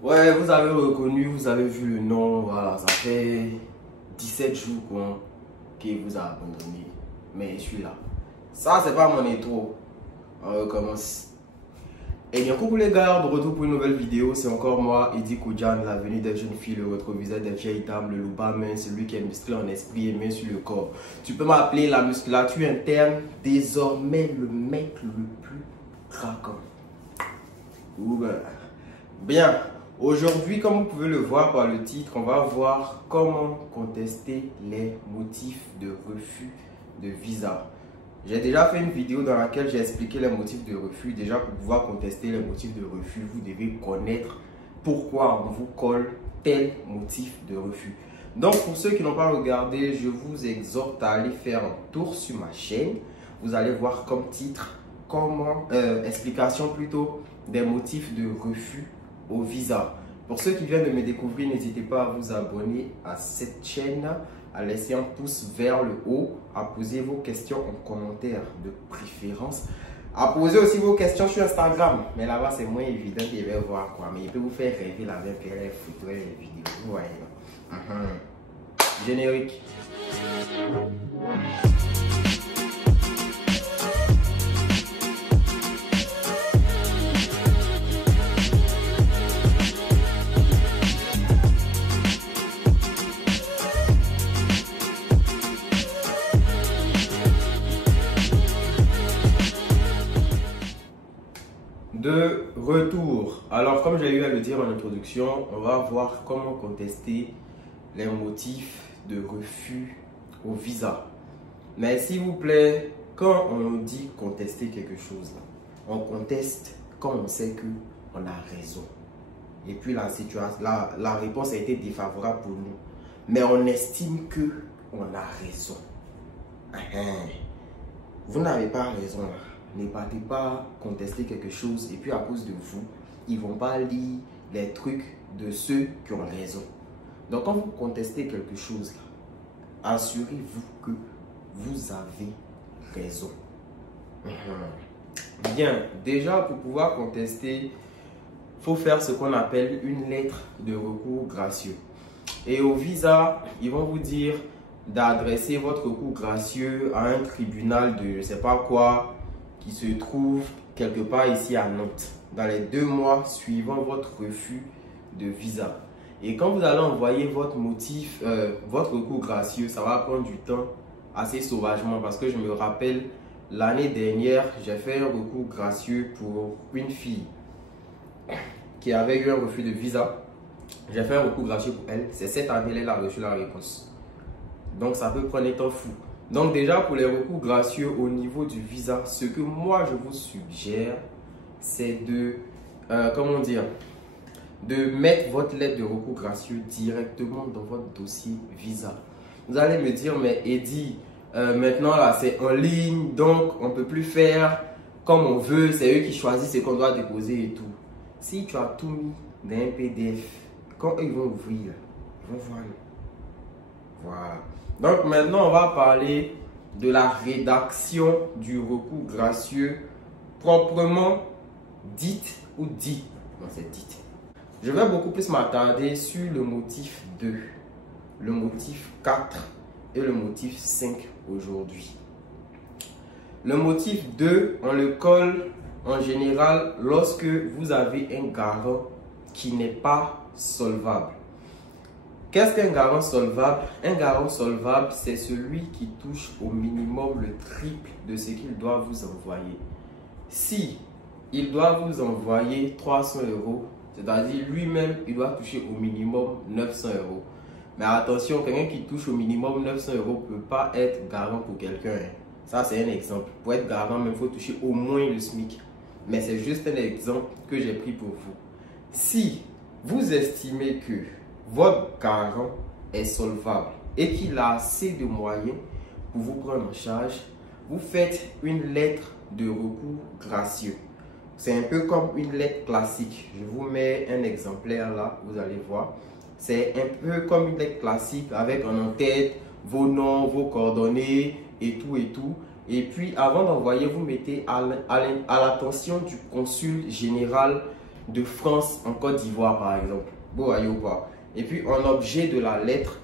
Ouais, vous avez reconnu, vous avez vu le nom, voilà, ça fait 17 jours quoi, qu'il vous a abandonné. Mais je suis là. Ça, c'est pas mon intro. On recommence. Et bien, coucou les gars, de retour pour une nouvelle vidéo. C'est encore moi, Eddie Kodjan, l'avenue des jeunes filles, le rétroviseur des vieilles dames, le loup main, celui qui est musclé en esprit et main sur le corps. Tu peux m'appeler la musculature interne, désormais le mec le plus craquant. Bien, aujourd'hui, comme vous pouvez le voir par le titre, on va voir comment contester les motifs de refus de visa. J'ai déjà fait une vidéo dans laquelle j'ai expliqué les motifs de refus. Déjà, pour pouvoir contester les motifs de refus, vous devez connaître pourquoi on vous colle tel motif de refus. Donc, pour ceux qui n'ont pas regardé, je vous exhorte à aller faire un tour sur ma chaîne. Vous allez voir comme titre, explication plutôt, des motifs de refus au visa. Pour ceux qui viennent de me découvrir, n'hésitez pas à vous abonner à cette chaîne, à laisser un pouce vers le haut, à poser vos questions en commentaire de préférence, à poser aussi vos questions sur Instagram. Mais là-bas, c'est moins évident qu'il va voir quoi. Mais il peut vous faire rêver là avec les photos et les vidéos. Vous voyez. Générique. De retour. Alors, comme j'ai eu à le dire en introduction, on va voir comment contester les motifs de refus au visa. Mais s'il vous plaît, quand on dit contester quelque chose, on conteste quand on sait que on a raison. Et puis la réponse a été défavorable pour nous. Mais on estime que on a raison. Vous n'avez pas raison là. Ne partez pas contester quelque chose et puis à cause de vous, ils ne vont pas lire les trucs de ceux qui ont raison. Donc quand vous contestez quelque chose, assurez-vous que vous avez raison. Bien, déjà pour pouvoir contester, il faut faire ce qu'on appelle une lettre de recours gracieux. Et au visa, ils vont vous dire d'adresser votre recours gracieux à un tribunal de je ne sais pas quoi, qui se trouve quelque part ici à Nantes, dans les 2 mois suivant votre refus de visa. Et quand vous allez envoyer votre motif, votre recours gracieux, ça va prendre du temps assez sauvagement parce que je me rappelle, l'année dernière, j'ai fait un recours gracieux pour une fille qui avait eu un refus de visa. J'ai fait un recours gracieux pour elle. C'est cette année-là qu'elle a reçu la réponse. Donc ça peut prendre un temps fou. Donc déjà pour les recours gracieux au niveau du visa, ce que moi je vous suggère, c'est de, de mettre votre lettre de recours gracieux directement dans votre dossier visa. Vous allez me dire, mais Eddie, maintenant là c'est en ligne, donc on ne peut plus faire comme on veut, c'est eux qui choisissent ce qu'on doit déposer et tout. Si tu as tout mis dans un PDF, quand ils vont ouvrir, ils vont voir. Voilà. Donc maintenant, on va parler de la rédaction du recours gracieux proprement dite ou dit. Non, c'est dite. Je vais beaucoup plus m'attarder sur le motif 2, le motif 4 et le motif 5 aujourd'hui. Le motif 2, on le colle en général lorsque vous avez un garant qui n'est pas solvable. Qu'est-ce qu'un garant solvable? Un garant solvable, c'est celui qui touche au minimum le triple de ce qu'il doit vous envoyer. Si il doit vous envoyer 300 €, c'est-à-dire lui-même, il doit toucher au minimum 900 €. Mais attention, quelqu'un qui touche au minimum 900 € ne peut pas être garant pour quelqu'un. Ça, c'est un exemple. Pour être garant, il faut toucher au moins le SMIC. Mais c'est juste un exemple que j'ai pris pour vous. Si vous estimez que votre garant est solvable et qu'il a assez de moyens pour vous prendre en charge, vous faites une lettre de recours gracieux. C'est un peu comme une lettre classique. Je vous mets un exemplaire là, vous allez voir. C'est un peu comme une lettre classique avec en tête vos noms, vos coordonnées et tout et tout. Et puis avant d'envoyer, vous mettez à l'attention du consul général de France en Côte d'Ivoire par exemple. Vous voyez ou pas? Et puis en objet de la lettre,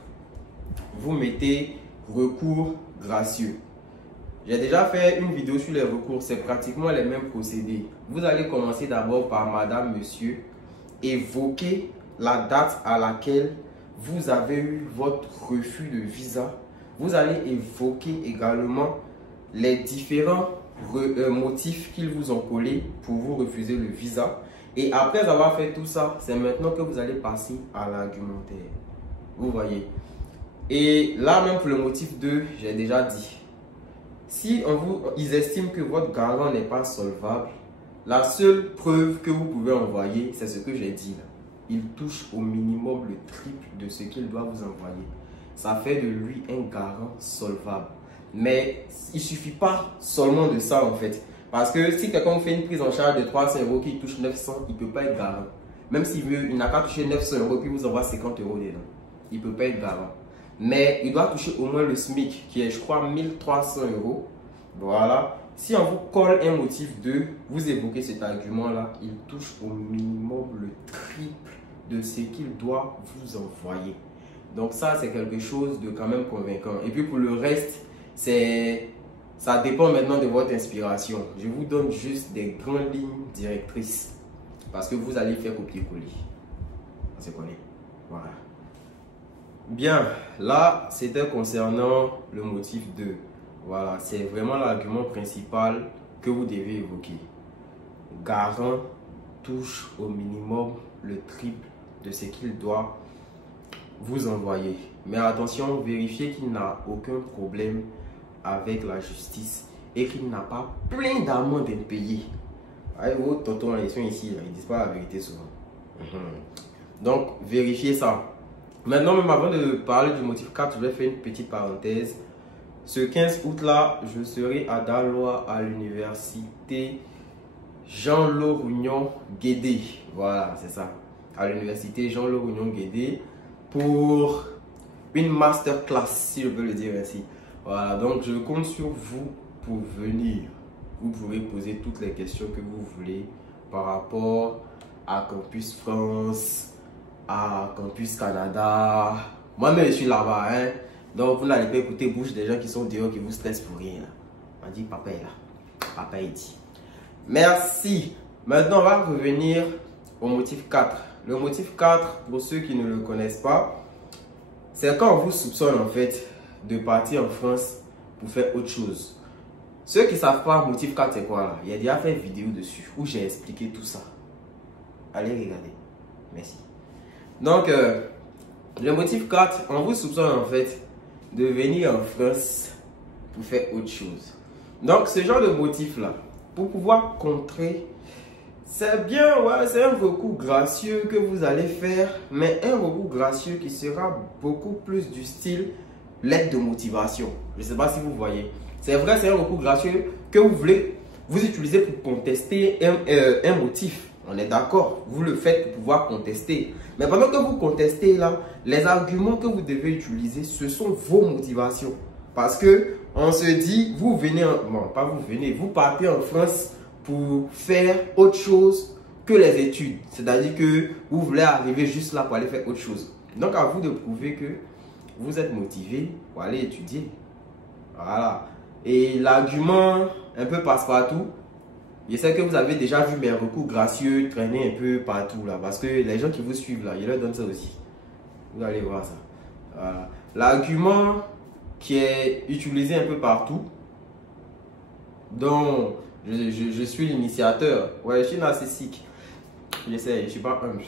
vous mettez recours gracieux. J'ai déjà fait une vidéo sur les recours, c'est pratiquement les mêmes procédés. Vous allez commencer d'abord par madame, monsieur, évoquer la date à laquelle vous avez eu votre refus de visa. Vous allez évoquer également les différents motifs qu'ils vous ont collés pour vous refuser le visa. Et après avoir fait tout ça, c'est maintenant que vous allez passer à l'argumentaire. Vous voyez. Et là même pour le motif 2, j'ai déjà dit. Si ils estiment que votre garant n'est pas solvable, la seule preuve que vous pouvez envoyer, c'est ce que j'ai dit là. Il touche au minimum le triple de ce qu'il doit vous envoyer. Ça fait de lui un garant solvable. Mais il ne suffit pas seulement de ça en fait. Parce que si quelqu'un fait une prise en charge de 300 € qui touche 900, il ne peut pas être garant. Même s'il veut, il n'a qu'à toucher 900 € puis vous envoie 50 € dedans. Il ne peut pas être garant. Mais il doit toucher au moins le SMIC qui est, je crois, 1300 €. Voilà. Si on vous colle un motif 2, vous évoquez cet argument-là, il touche au minimum le triple de ce qu'il doit vous envoyer. Donc ça, c'est quelque chose de quand même convaincant. Et puis pour le reste, ça dépend maintenant de votre inspiration. Je vous donne juste des grandes lignes directrices parce que vous allez faire copier-coller. On se connaît. Voilà. Bien, là, c'était concernant le motif 2. Voilà, c'est vraiment l'argument principal que vous devez évoquer. Garant touche au minimum le triple de ce qu'il doit vous envoyer. Mais attention, vérifiez qu'il n'a aucun problème avec la justice et qu'il n'a pas plein d'amendes impayées. Avec vos tontons, ils sont ici, ils ne disent pas la vérité souvent. Donc, vérifiez ça. Maintenant, même avant de parler du motif 4, je vais faire une petite parenthèse. Ce 15 août là, je serai à Daloa à l'université Jean-Laurent Guédé. Voilà, c'est ça. À l'université Jean-Laurent Guédé pour une masterclass, si je peux le dire ainsi. Voilà, donc je compte sur vous pour venir. Vous pouvez poser toutes les questions que vous voulez par rapport à Campus France, à Campus Canada. Moi-même, je suis là-bas, hein. Donc, vous n'allez pas écouter bouche des gens qui sont dehors, qui vous stressent pour rien. On dit, papa est là. Papa est dit. Merci. Maintenant, on va revenir au motif 4. Le motif 4, pour ceux qui ne le connaissent pas, c'est quand on vous soupçonne en fait de partir en France pour faire autre chose. Ceux qui ne savent pas, motif 4 c'est quoi là? Il y a déjà fait une vidéo dessus où j'ai expliqué tout ça. Allez regarder. Merci. Donc, le motif 4, on vous soupçonne en fait de venir en France pour faire autre chose. Donc, ce genre de motif là, pour pouvoir contrer, c'est bien, ouais, c'est un recours gracieux que vous allez faire, mais un recours gracieux qui sera beaucoup plus du style lettre de motivation. Je ne sais pas si vous voyez. C'est vrai, c'est un recours gracieux que vous voulez vous utiliser pour contester un motif. On est d'accord, vous le faites pour pouvoir contester. Mais pendant que vous contestez là, les arguments que vous devez utiliser, ce sont vos motivations. Parce que on se dit, vous venez, bon, pas vous venez, vous partez en France pour faire autre chose que les études. C'est-à-dire que vous voulez arriver juste là pour aller faire autre chose. Donc à vous de prouver que vous êtes motivé pour aller étudier. Voilà. Et l'argument un peu passe-partout, je sais que vous avez déjà vu mes recours gracieux traîner un peu partout là. Parce que les gens qui vous suivent là, je leur donne ça aussi. Vous allez voir ça. Voilà. L'argument qui est utilisé un peu partout, dont je suis l'initiateur. Ouais, je suis narcissique. J'essaie, je ne suis pas humble.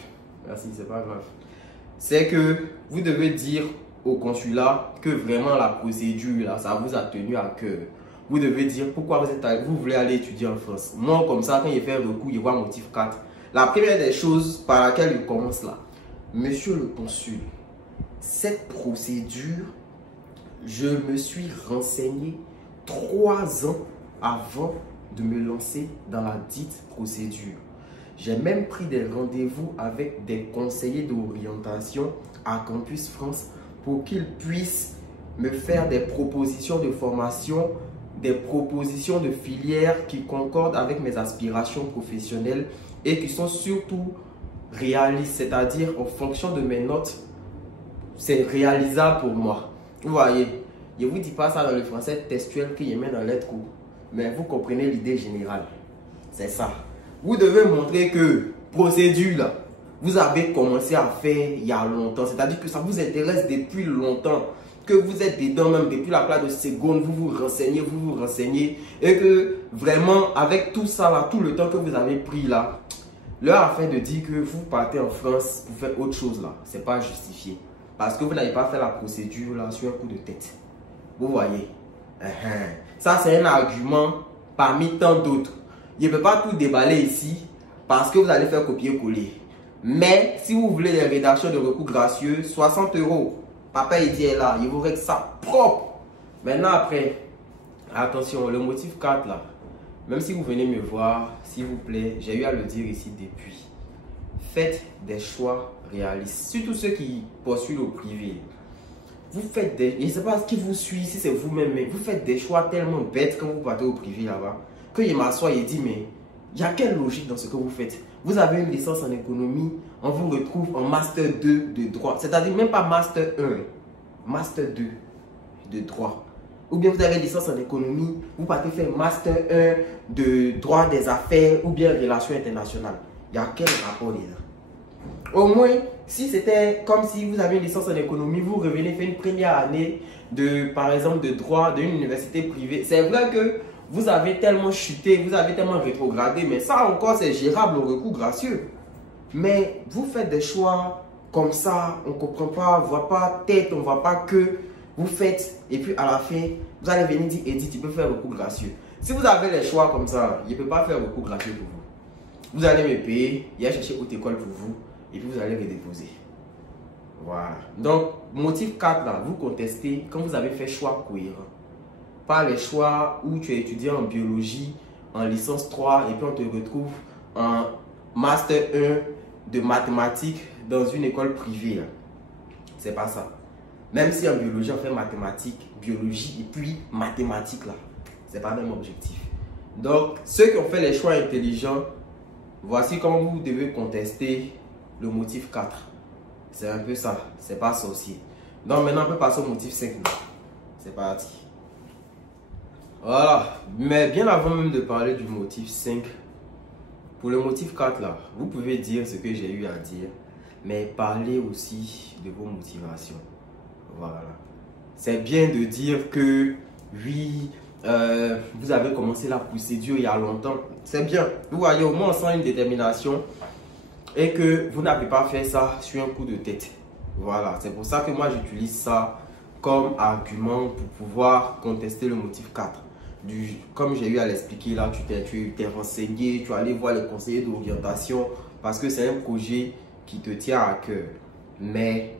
Merci, c'est pas grave. C'est que vous devez dire au consulat que vraiment la procédure là, ça vous a tenu à cœur. Vous devez dire pourquoi vous voulez aller étudier en France. Moi, comme ça, quand il fait un recours, il voit motif 4. La première des choses par laquelle il commence là. Monsieur le consul, cette procédure, je me suis renseigné 3 ans avant de me lancer dans la dite procédure. J'ai même pris des rendez-vous avec des conseillers d'orientation à Campus France pour qu'ils puissent me faire des propositions de formation, des propositions de filières qui concordent avec mes aspirations professionnelles et qui sont surtout réalistes, c'est-à-dire en fonction de mes notes, c'est réalisable pour moi. Vous voyez, je ne vous dis pas ça dans le français textuel que je mets dans l'aide cours, mais vous comprenez l'idée générale. C'est ça. Vous devez montrer que procédure là, vous avez commencé à faire il y a longtemps, c'est-à-dire que ça vous intéresse depuis longtemps, que vous êtes dedans même depuis la classe de seconde, vous vous renseignez, et que vraiment avec tout ça là, tout le temps que vous avez pris là, l'heure afin de dire que vous partez en France pour faire autre chose là, c'est pas justifié. Parce que vous n'avez pas fait la procédure là sur un coup de tête. Vous voyez? Ça c'est un argument parmi tant d'autres. Je ne peux pas tout déballer ici parce que vous allez faire copier-coller. Mais si vous voulez des rédactions de recours gracieux, 60 €. Papa il dit est là, il vous règle ça propre. Maintenant après, attention, le motif 4 là, même si vous venez me voir, s'il vous plaît, j'ai eu à le dire ici depuis. Faites des choix réalistes, surtout ceux qui poursuivent au privé. Vous faites des... Je ne sais pas ce qui vous suit, si c'est vous-même, mais vous faites des choix tellement bêtes quand vous partez au privé là-bas, que je m'assois et dis, mais il y a quelle logique dans ce que vous faites? Vous avez une licence en économie, on vous retrouve en Master 2 de droit. C'est-à-dire même pas Master 1, Master 2 de droit. Ou bien vous avez une licence en économie, vous partez faire Master 1 de droit des affaires ou bien relations internationales. Il y a quel rapport là? Au moins, si c'était comme si vous avez une licence en économie, vous revenez faire une première année de, par exemple, de droit d'une université privée. C'est vrai que vous avez tellement chuté, vous avez tellement rétrogradé, mais ça encore c'est gérable au recours gracieux. Mais vous faites des choix comme ça, on ne comprend pas, on ne voit pas tête, on ne voit pas que vous faites, et puis à la fin, vous allez venir dire, Edith, tu peux faire recours gracieux. Si vous avez les choix comme ça, je ne peux pas faire recours gracieux pour vous. Vous allez me payer, il y a chercher haute école pour vous, et puis vous allez redéposer. Voilà. Donc, motif 4 là, vous contestez quand vous avez fait choix cohérent. Pas les choix où tu es étudiant en biologie, en licence 3, et puis on te retrouve en Master 1 de mathématiques dans une école privée. C'est pas ça. Même si en biologie on fait mathématiques, biologie et puis mathématiques là, c'est pas le même objectif. Donc, ceux qui ont fait les choix intelligents, voici comment vous devez contester le motif 4. C'est un peu ça, c'est pas sorcier. Donc maintenant on peut passer au motif 5. C'est parti. Voilà, mais bien avant même de parler du motif 5, pour le motif 4 là, vous pouvez dire ce que j'ai eu à dire, mais parlez aussi de vos motivations. Voilà. C'est bien de dire que oui, vous avez commencé la procédure il y a longtemps. C'est bien. Vous voyez, au moins on sent une détermination et que vous n'avez pas fait ça sur un coup de tête. Voilà, c'est pour ça que moi j'utilise ça comme argument pour pouvoir contester le motif 4. Comme j'ai eu à l'expliquer là, tu t'es renseigné, tu es allé voir les conseillers d'orientation parce que c'est un projet qui te tient à cœur. Mais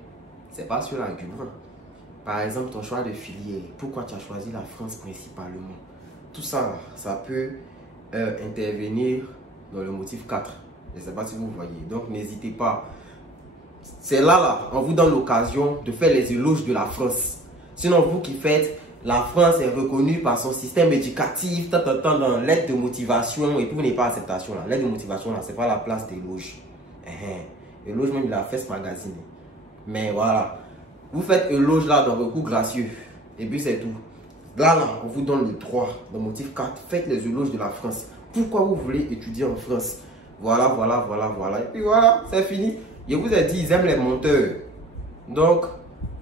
c'est pas sur l'argument. Par exemple, ton choix de filière, pourquoi tu as choisi la France principalement? Tout ça, ça peut intervenir dans le motif 4. Je ne sais pas si vous voyez. Donc, n'hésitez pas. C'est là, on vous donne l'occasion de faire les éloges de la France. Sinon, vous qui faites, la France est reconnue par son système éducatif, dans l'aide de motivation, et puis vous n'avez pas acceptation là. L'aide de motivation là, c'est pas la place d'éloge. Éloge même, il a fait ce magazine. Mais voilà. Vous faites éloge là dans recours gracieux. Et puis c'est tout. Là, on vous donne le droit. Dans motif 4, faites les éloges de la France. Pourquoi vous voulez étudier en France? Voilà. Et puis voilà, c'est fini. Je vous ai dit, ils aiment les monteurs. Donc,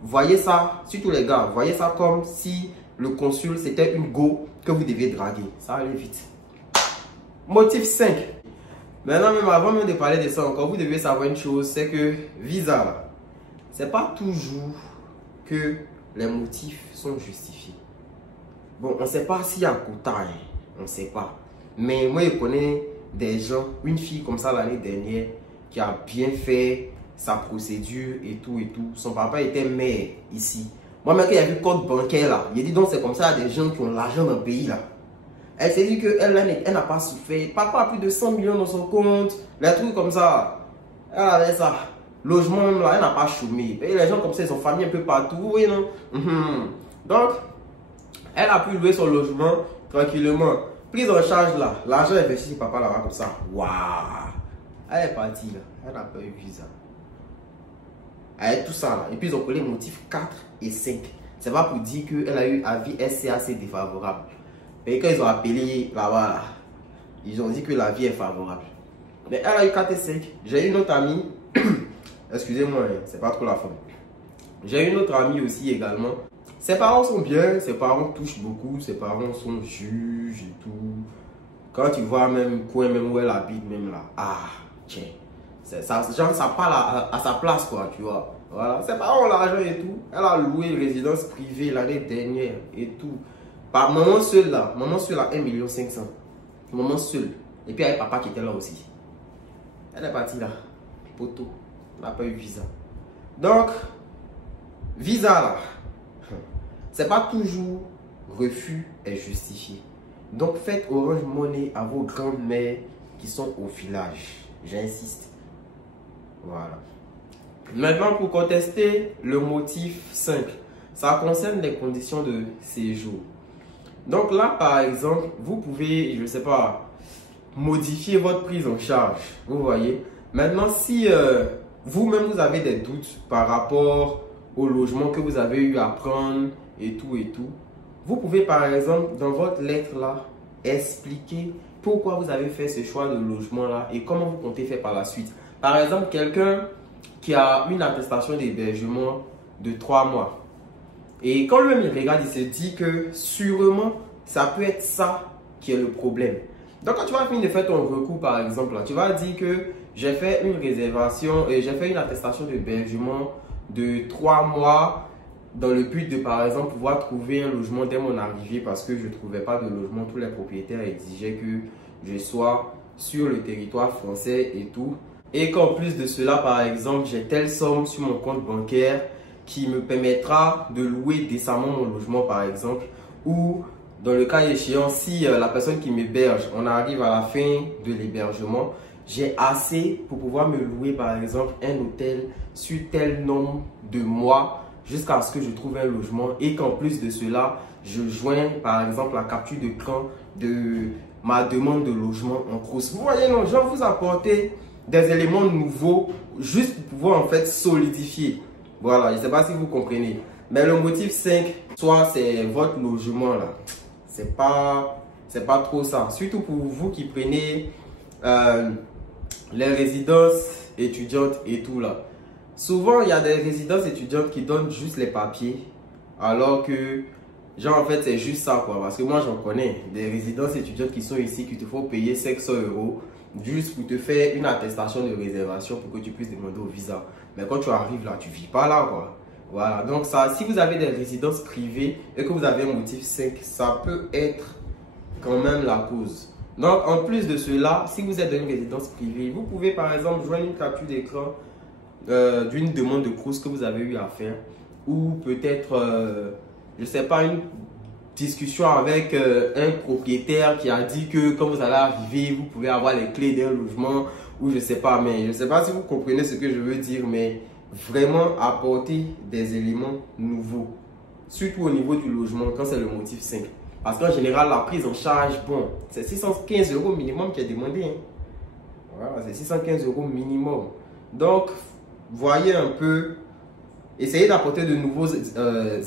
voyez ça, surtout les gars, voyez ça comme si le consul c'était une go que vous deviez draguer. Ça allait vite. Motif 5. Maintenant, même avant même de parler de ça encore, vous devez savoir une chose, c'est que visa là, c'est pas toujours que les motifs sont justifiés. Bon, on ne sait pas s'il y a un quota, on ne sait pas. Mais moi, je connais des gens, une fille comme ça l'année dernière, qui a bien fait sa procédure et tout et tout. Son papa était maire ici. Moi, même quand il y a vu compte bancaire là, il a dit donc c'est comme ça, il y a des gens qui ont l'argent dans le pays là. Elle s'est dit qu'elle n'a pas souffert. Papa a plus de 100 millions dans son compte, les trucs comme ça. Elle avait ça. Logement même là, elle n'a pas chômé. Et les gens comme ça, ils ont famille un peu partout, oui non. Donc, elle a pu louer son logement tranquillement. Prise en charge là, l'argent investi chez papa là-bas comme ça. Waouh! Elle est partie là, elle n'a pas eu visa. Avec tout ça là. Et puis ils ont collé motifs 4 et 5. C'est pas pour dire qu'elle a eu avis SCAC défavorable. Mais quand ils ont appelé là-bas, là, ils ont dit que l'avis est favorable. Mais elle a eu 4 et 5. J'ai une autre amie. Excusez-moi, c'est pas trop la forme. J'ai une autre amie aussi également. Ses parents sont bien, ses parents touchent beaucoup, ses parents sont juges et tout. Quand tu vois même coin, même où elle habite, même là, ah, tiens. Genre, ça parle à sa place, quoi, tu vois. Voilà. Ses parents ont l'argent et tout. Elle a loué une résidence privée l'année dernière et tout. Par maman seule là, 1 500 000. Maman seule. Et puis il y avait papa qui était là aussi. Elle est partie là, poteau. Elle n'a pas eu visa. Donc, visa là, c'est pas toujours refus est justifié. Donc faites Orange Money à vos grandes-mères qui sont au village. J'insiste. Voilà. Maintenant, pour contester le motif 5, ça concerne les conditions de séjour. Donc là, par exemple, vous pouvez, je ne sais pas, modifier votre prise en charge. Vous voyez. Maintenant, si vous-même, vous avez des doutes par rapport au logement que vous avez eu à prendre et tout, vous pouvez, par exemple, dans votre lettre là, expliquer pourquoi vous avez fait ce choix de logement là et comment vous comptez faire par la suite. Par exemple, quelqu'un qui a une attestation d'hébergement de 3 mois. Et quand lui-même il regarde, il se dit que sûrement, ça peut être ça qui est le problème. Donc, quand tu vas finir de faire ton recours, par exemple, là, tu vas dire que j'ai fait une réservation et j'ai fait une attestation d'hébergement de 3 mois dans le but de, par exemple, pouvoir trouver un logement dès mon arrivée parce que je ne trouvais pas de logement. Tous les propriétaires exigeaient que je sois sur le territoire français et tout. Et qu'en plus de cela, par exemple, j'ai telle somme sur mon compte bancaire qui me permettra de louer décemment mon logement, par exemple. Ou, dans le cas échéant, si la personne qui m'héberge, on arrive à la fin de l'hébergement, j'ai assez pour pouvoir me louer, par exemple, un hôtel sur tel nombre de mois jusqu'à ce que je trouve un logement. Et qu'en plus de cela, je joins, par exemple, la capture d'écran de ma demande de logement en CROUS. Vous voyez, non, je vais vous apporter des éléments nouveaux juste pour pouvoir en fait solidifier. Voilà, je ne sais pas si vous comprenez. Mais le motif 5, soit c'est votre logement là. C'est pas trop ça. Surtout pour vous qui prenez les résidences étudiantes et tout là. Souvent, il y a des résidences étudiantes qui donnent juste les papiers. Alors que, genre en fait, c'est juste ça quoi. Parce que moi, j'en connais des résidences étudiantes qui sont ici, qu'il te faut payer 500 € juste pour te faire une attestation de réservation pour que tu puisses demander au visa. Mais quand tu arrives là, tu ne vis pas là quoi. Voilà, donc ça, si vous avez des résidences privées et que vous avez un motif 5, ça peut être quand même la cause. Donc en plus de cela, si vous êtes dans une résidence privée, vous pouvez par exemple joindre une capture d'écran d'une demande de CROUS que vous avez eu à faire. Ou peut-être, je ne sais pas, une discussion avec un propriétaire qui a dit que quand vous allez arriver, vous pouvez avoir les clés d'un logement ou je sais pas, mais je ne sais pas si vous comprenez ce que je veux dire, mais vraiment apporter des éléments nouveaux, surtout au niveau du logement quand c'est le motif 5. Parce qu'en général, la prise en charge, bon, c'est 615 € minimum qui est demandé. Hein. Voilà, c'est 615 € minimum. Donc, voyez un peu. Essayez d'apporter de nouveaux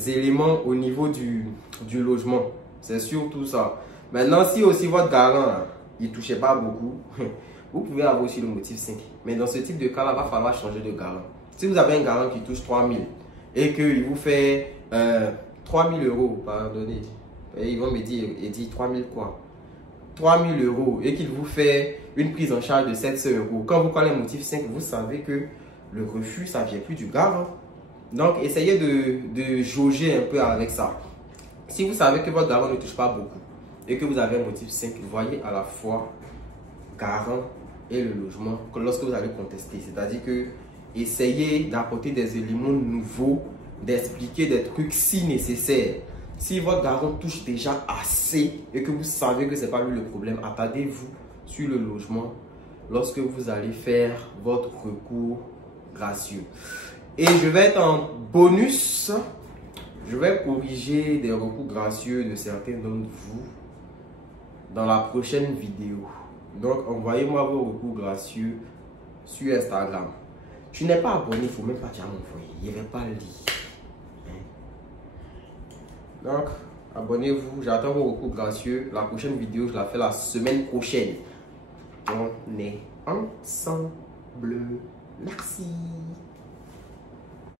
éléments au niveau du logement. C'est surtout ça. Maintenant, si aussi votre garant, il ne touchait pas beaucoup, vous pouvez avoir aussi le motif 5. Mais dans ce type de cas-là, il va falloir changer de garant. Si vous avez un garant qui touche 3 000 et qu'il vous fait 3 000 €, pardonnez, et ils vont me dire, il dit 3 000 quoi 3 000 € et qu'il vous fait une prise en charge de 700 €. Quand vous collez le motif 5, vous savez que le refus, ça ne vient plus du garant. Donc, essayez de jauger un peu avec ça. Si vous savez que votre garant ne touche pas beaucoup et que vous avez un motif 5, voyez à la fois garant et le logement lorsque vous allez contester. C'est-à-dire que essayez d'apporter des éléments nouveaux, d'expliquer des trucs si nécessaire. Si votre garant touche déjà assez et que vous savez que ce n'est pas lui le problème, attardez-vous sur le logement lorsque vous allez faire votre recours gracieux. Et je vais être en bonus. Je vais corriger des recours gracieux de certains d'entre vous dans la prochaine vidéo. Donc, envoyez-moi vos recours gracieux sur Instagram. Tu n'es pas abonné, il ne faut même pas déjà m'envoyer. Il ne va pas lire. Donc, abonnez-vous. J'attends vos recours gracieux. La prochaine vidéo, je la fais la semaine prochaine. On est ensemble. Merci.